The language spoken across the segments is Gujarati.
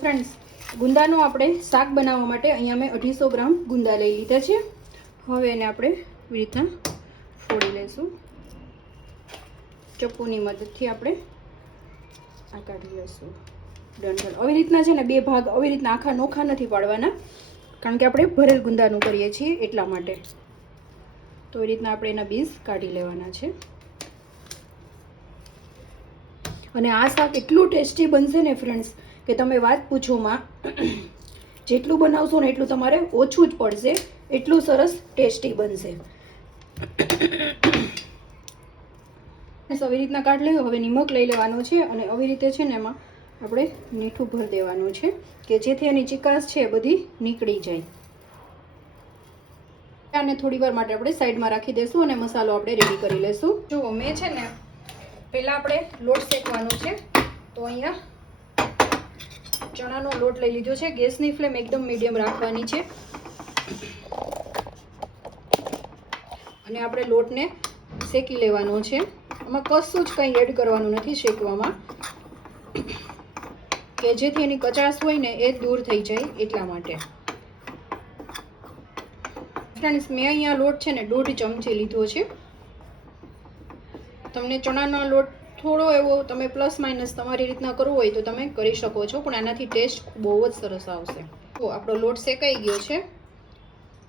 ફ્રેન્ડ્સ, ગુંદાનું આપણે શાક બનાવવા માટે અહીંયા મેં 250 ગ્રામ ગુંદા લઈ લીધા છે. હવે એને આપણે આવી રીતના ફોડી લઈશું. ચપ્પુની મદદથી આપણે આ કાઢી લઈશું. ડંઠલ આવી રીતના છે ને બે ભાગ આવી રીતના આખા નોખા નથી પાડવાના, કારણ કે આપણે ભરેલ ગુંદાનું કરીએ છીએ એટલા માટે. તો એ રીતના આપણે એના બીજ કાઢી લેવાના છે. અને આ શાક એટલું ટેસ્ટી બનશે ને ફ્રેન્ડ્સ કે તમે વાત પૂછો માં. જેટલું બનાવશો ને એટલું તમારે ઓછું જ પડશે, એટલું સરસ ટેસ્ટી બનશે. આવી રીતના કાઢ લેવું. હવે નિમક લઈ લેવાનું છે અને આવી રીતે છે ને એમાં આપણે મીઠું ભરી દેવાનું છે કે જેથી એની ચિકાસ છે બધી નીકળી જાય. અને થોડી વાર માટે આપણે સાઈડમાં રાખી દઈશું અને મસાલો આપણે રેડી કરી લઈશું. જુઓ, મેં છે ને પહેલાં આપણે લોટ શેકવાનો છે. તો અહીંયા ચણાનો લોટ લઈ લીધો છે. ગેસની ફ્લેમ એકદમ મીડિયમ રાખવાની છે અને આપણે લોટને શેકી લેવાનો છે. આમાં કશું જ કંઈ એડ કરવાનું નથી શેકવામાં, કે જેથી એની કચાશ હોય ને એ દૂર થઈ જાય એટલા માટે. ફ્રેન્ડ્સ, મેં અહીંયા લોટ છે ને 1.5 ચમચી લીધો છે. તમને ચણાનો લોટ થોડો એવો તમે પ્લસ માઇનસ તમારી રીતના કરવું હોય તો તમે કરી શકો છો, પણ આનાથી ટેસ્ટ બહુ જ સરસ આવશે. તો આપણો લોટ શેકાઈ ગયો છે.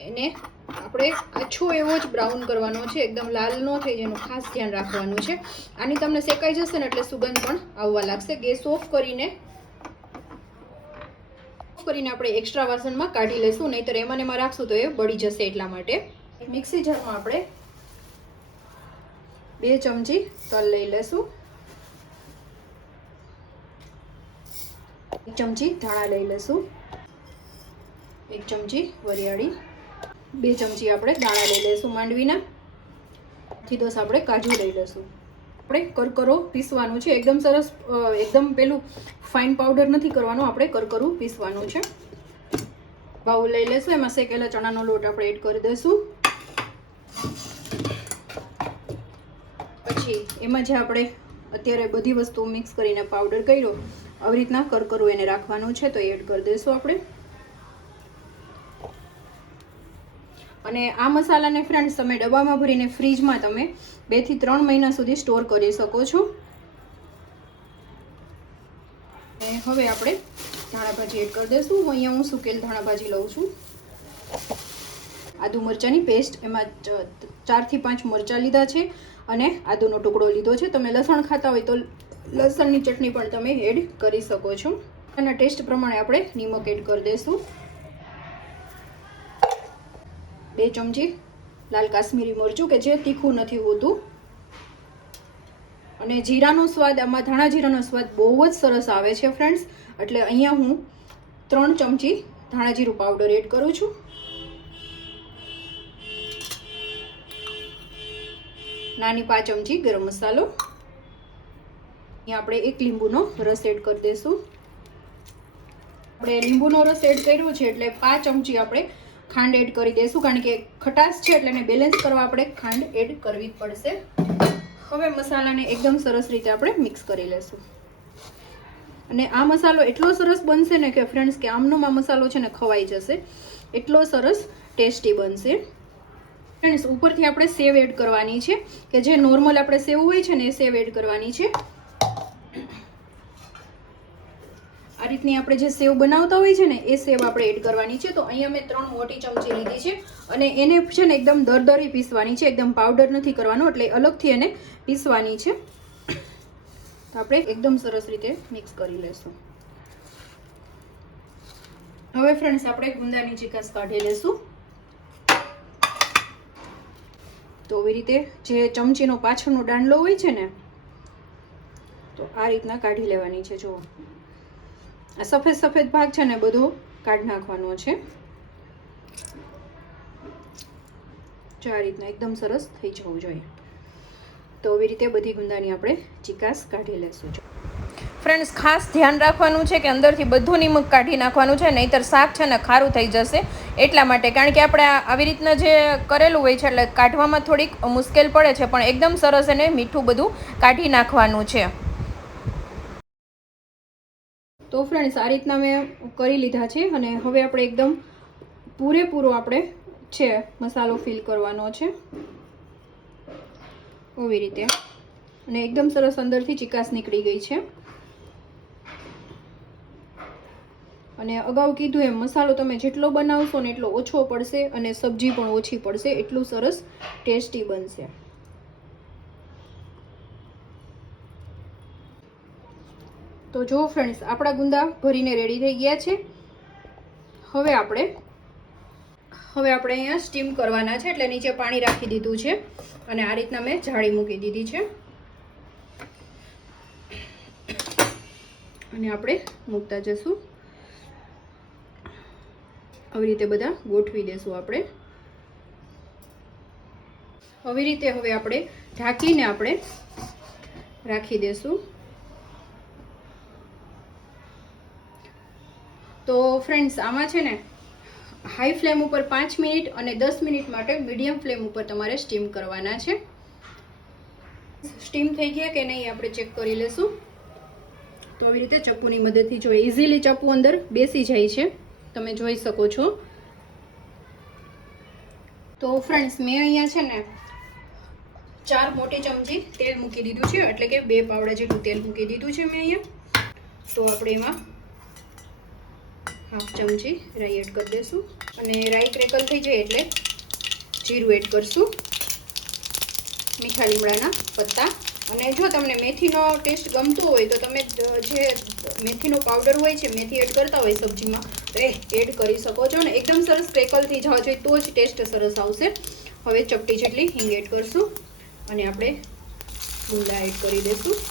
એને આપણે આછો એવો જ બ્રાઉન કરવાનો છે, એકદમ લાલ ન થઈ જાય એનું ખાસ ધ્યાન રાખવાનું છે. આની તમને શેકાઈ જશે ને એટલે સુગંધ પણ આવવા લાગશે. ગેસ ઓફ કરીને આપણે એક્સ્ટ્રા વાસણમાં કાઢી લઈશું, નહીંતર એમાં ને એમાં રાખશું તો એ બળી જશે. એટલા માટે મિક્સી જારમાં આપણે 2 ચમચી તલ લઈ લઈશું, 1 ચમચી ધાણા લઈ લઈશું, 1 ચમચી વરિયાળી, 2 ચમચી આપણે દાણા લઈ લઈશું માંડવીના, 10 આપણે કાજુ લઈ લઈશું. આપણે કરકરો પીસવાનું છે. એકદમ સરસ, એકદમ પેલું ફાઇન પાવડર નથી કરવાનું, આપણે કરકરું પીસવાનું છે. બાઉલ લઈ લઈશું, એમાં શેકેલા ચણાનો લોટ આપણે એડ કરી દઈશું. પછી એમાં જે આપણે અત્યારે બધી વસ્તુ મિક્સ કરીને પાવડર કર્યો, આવી રીતના કરકરું એને રાખવાનું છે, તો એડ કરી દઈશું આપણે. અને આ મસાલાને ફ્રેન્ડ્સ તમે ડબ્બામાં ભરીને ફ્રીજમાં તમે 2 થી 3 મહિના સુધી સ્ટોર કરી શકો છો. અને હવે આપણે ધાણાભાજી એડ કરી દઈશું. અહીંયા હું સુકેલ ધાણાભાજી લઉં છું. આદુ મરચાંની પેસ્ટ, એમાં 4 થી 5 મરચાં લીધા છે અને આદુનો ટુકડો લીધો છે. તમે લસણ ખાતા હોય તો લસણની ચટણી પણ તમે એડ કરી શકો છો. અને ટેસ્ટ પ્રમાણે આપણે નિમક એડ કરી દઈશું. 2 ચમચી લાલ કાશ્મીરી મરચું, કે જે તીખું નથી હોતું. અને જીરાનો સ્વાદ, આમાં ધાણા જીરાનો સ્વાદ બહુ જ સરસ આવે છે ફ્રેન્ડ્સ, એટલે અહીંયા હું 3 ચમચી ધાણા જીરું પાવડર એડ કરું છું. નાની 5 ચમચી ગરમ મસાલો. અહીંયા આપણે 1 લીંબુનો રસ એડ કરી દઈશું. આપણે લીંબુનો રસ એડ કર્યો છે એટલે 5 ચમચી આપણે ખાંડ એડ કરી દઈશું, કારણ કે ખટાશ છે એટલે એને બેલેન્સ કરવા આપણે ખાંડ એડ કરવી જ પડશે. હવે મસાલાને એકદમ સરસ રીતે આપણે મિક્સ કરી લઈશું. અને આ મસાલો એટલો સરસ બનશે ને કે ફ્રેન્ડ્સ, કે આમનો આ મસાલો છે ને ખવાઈ જશે, એટલો સરસ ટેસ્ટી બનશે. ફ્રેન્ડ્સ, ઉપરથી આપણે સેવ એડ કરવાની છે, કે જે નોર્મલ આપણે સેવ હોય છે ને એ સેવ એડ કરવાની છે. આ રીતની આપણે જે સેવ બનાવતા હોય છે ને એ સેવ આપણે એડ કરવાની છે. તો અહીંયા મેં 3 મોટી ચમચી લીધી છે અને એને છે ને એકદમ દરદરી પીસવાની છે, એકદમ પાવડર નથી કરવાનો, એટલે અલગથી એને પીસવાની છે. તો આપણે એકદમ સરસ રીતે મિક્સ કરી લઈશું. હવે ફ્રેન્ડ્સ, આપણે ગુંદાની ચિકાસ કાઢી લઈશું. તો આવી રીતે જે ચમચીનો પાછળનો દાંડલો હોય છે ને, તો આ રીતના કાઢી લેવાની છે. જુઓ, આ સફેદ સફેદ ભાગ છે ને બધો કાઢી નાખવાનો છે. જો આ રીતના એકદમ સરસ થઈ જવું જોઈએ. તો આવી રીતે બધી ગુંદાની આપણે ચિકાસ કાઢી લેશું. ફ્રેન્ડ્સ, ખાસ ધ્યાન રાખવાનું છે કે અંદરથી બધું નિમક કાઢી નાખવાનું છે, નહીંતર શાક છે ને ખારું થઈ જશે. એટલા માટે, કારણ કે આપણે આવી રીતના જે કરેલું હોય છે એટલે કાઢવામાં થોડીક મુશ્કેલ પડે છે, પણ એકદમ સરસ એને મીઠું બધું કાઢી નાખવાનું છે. તો ફ્રેન્ડ્સ આ રીતના મેં કરી લીધા છે અને હવે આપણે એકદમ પૂરેપૂરો આપણે છે મસાલો ફિલ કરવાનો છે આવી રીતે, અને એકદમ સરસ અંદરથી ચીકાશ નીકળી ગઈ છે. અને અગાઉ કીધું એમ મસાલો તમે જેટલો બનાવશો ને એટલો ઓછો પડશે અને સબ્જી પણ ઓછી પડશે, એટલું સરસ ટેસ્ટી બનશે. તો જો ફ્રેન્ડ્સ આપણા ગુંદા ભરીને રેડી થઈ ગયા છે. હવે આપણે અહીંયા સ્ટીમ કરવાના છે, એટલે નીચે પાણી રાખી દીધું છે અને આ રીતના મેં જાળી મૂકી દીધી છે. અને આપણે મૂકતા જશું આવી રીતે, બધા ગોઠવી દેશું આપણે આવી રીતે. હવે આપણે ઢાંકીને આપણે રાખી દેશું. તો ફ્રેન્ડ્સ આમાં છે ને હાઈ ફ્લેમ ઉપર 5 મિનિટ અને 10 મિનિટ માટે મીડિયમ ફ્લેમ ઉપર તમારે સ્ટીમ કરવાના છે. સ્ટીમ થઈ ગયા કે નહીં આપણે ચેક કરી લેશું. તો આવી રીતે ચપ્પુની મદદથી જો ઇઝીલી ચપ્પુ અંદર બેસી જાય છે, તમે જોઈ શકો છો. તો ફ્રેન્ડ્સ મેં અહીંયા છે ને 4 મોટી ચમચી તેલ મૂકી દીધું છે, એટલે કે 2 પાવડા જેટલું તેલ મૂકી દીધું છે મેં અહીંયા. તો આપણે એમાં હાફ ચમચી રાઈ એડ કરી દઈશું અને રાઈ ક્રેકલ થઈ જાય એટલે જીરું એડ કરશું, મીઠા લીમડાના પત્તા. અને જો તમને મેથીનો ટેસ્ટ ગમતો હોય તો તમે જે મેથીનો પાવડર હોય છે, મેથી એડ કરતા હોય સબ્જીમાં, તો એ એડ કરી શકો છો. ને એકદમ સરસ ક્રેકલ થઈ જવા જોઈએ તો જ ટેસ્ટ સરસ આવશે. હવે ચપટી જેટલી હિંગ એડ કરશું અને આપણે ગુંદા એડ કરી દઈશું.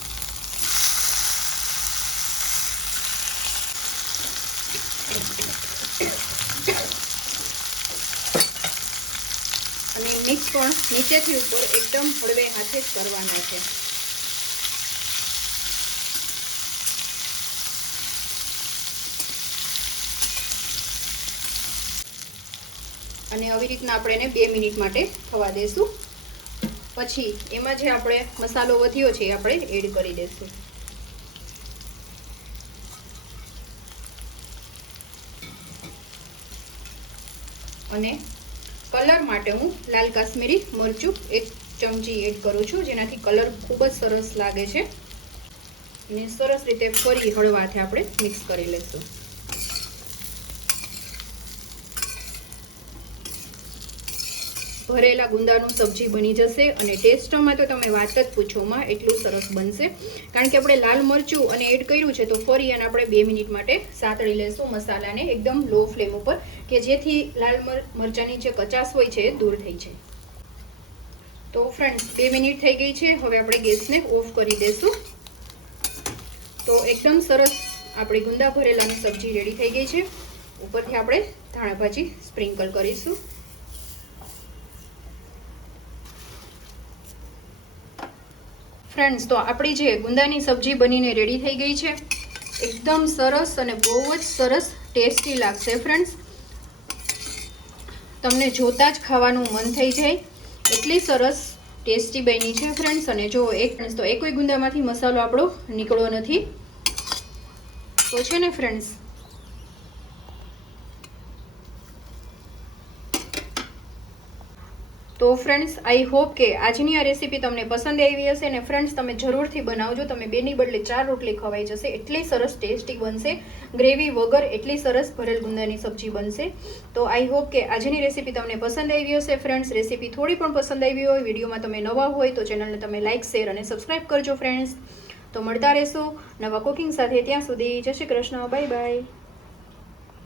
અને મિક્સ પણ નીચેથી ઉપર એકદમ હળવે હાથે જ કરવાના છે. અને આવી રીતના આપણે એને 2 મિનિટ માટે થવા દેશું. પછી એમાં જે આપણે મસાલો વધ્યો છે એ આપણે એડ કરી દઈશું. અને કલર માટે હું લાલ કાશ્મીરી મરચું 1 ચમચી એડ કરું છું, જેનાથી કલર ખૂબ જ સરસ લાગે છે. અને સરસ રીતે ફરી હળવાથી આપણે મિક્સ કરી લઈશું. ભરેલા ગુંદાનું સબ્જી બની જશે અને ટેસ્ટમાં તો તમે વાત જ પૂછોમાં, એટલું સરસ બનશે. કારણ કે આપણે લાલ મરચું અને એડ કર્યું છે, તો ફરી અને આપણે 2 મિનિટ માટે સાતળી લેશું મસાલાને એકદમ લો ફ્લેમ ઉપર, કે જેથી લાલ મરચાંની જે કચાશ હોય છે એ દૂર થઈ જાય. તો ફ્રેન્ડ્સ 2 મિનિટ થઈ ગઈ છે. હવે આપણે ગેસને ઓફ કરી દઈશું. તો એકદમ સરસ આપણી ગુંદા ભરેલાની સબ્જી રેડી થઈ ગઈ છે. ઉપરથી આપણે ધાણા ભાજી સ્પ્રિંકલ કરીશું. ફ્રેન્ડ્સ તો આપણી જે ગુંદાની સબ્જી બનીને રેડી થઈ ગઈ છે. એકદમ સરસ અને બહુ જ સરસ ટેસ્ટી લાગશે ફ્રેન્ડ્સ. તમને જોતા જ ખાવાનું મન થઈ જાય એટલી સરસ ટેસ્ટી બની છે ફ્રેન્ડ્સ. અને જો તો એકોય ગુંદામાંથી મસાલો આપણો નીકળ્યો નથી. તો છે ને ફ્રેન્ડ્સ, તો ફ્રેન્ડ્સ આઈ હોપ કે આજની આ રેસીપી તમને પસંદ આવી હશે. અને ફ્રેન્ડ્સ તમે જરૂરથી બનાવજો, તમે 2ની બદલે 4 રોટલી ખવાઈ જશે, એટલી સરસ ટેસ્ટી બનશે. ગ્રેવી વગર એટલી સરસ ભરેલ ગુંદાની સબ્જી બનશે. તો આઈ હોપ કે આજની રેસીપી તમને પસંદ આવી હશે ફ્રેન્ડ્સ. રેસીપી થોડી પણ પસંદ આવી હોય, વિડીયોમાં તમે નવા હોય તો ચેનલને તમે લાઇક, શેર અને સબસ્ક્રાઈબ કરજો ફ્રેન્ડ્સ. તો મળતા રહેશું નવા કુકિંગ સાથે. ત્યાં સુધી જય શ્રી કૃષ્ણ, બાય બાય.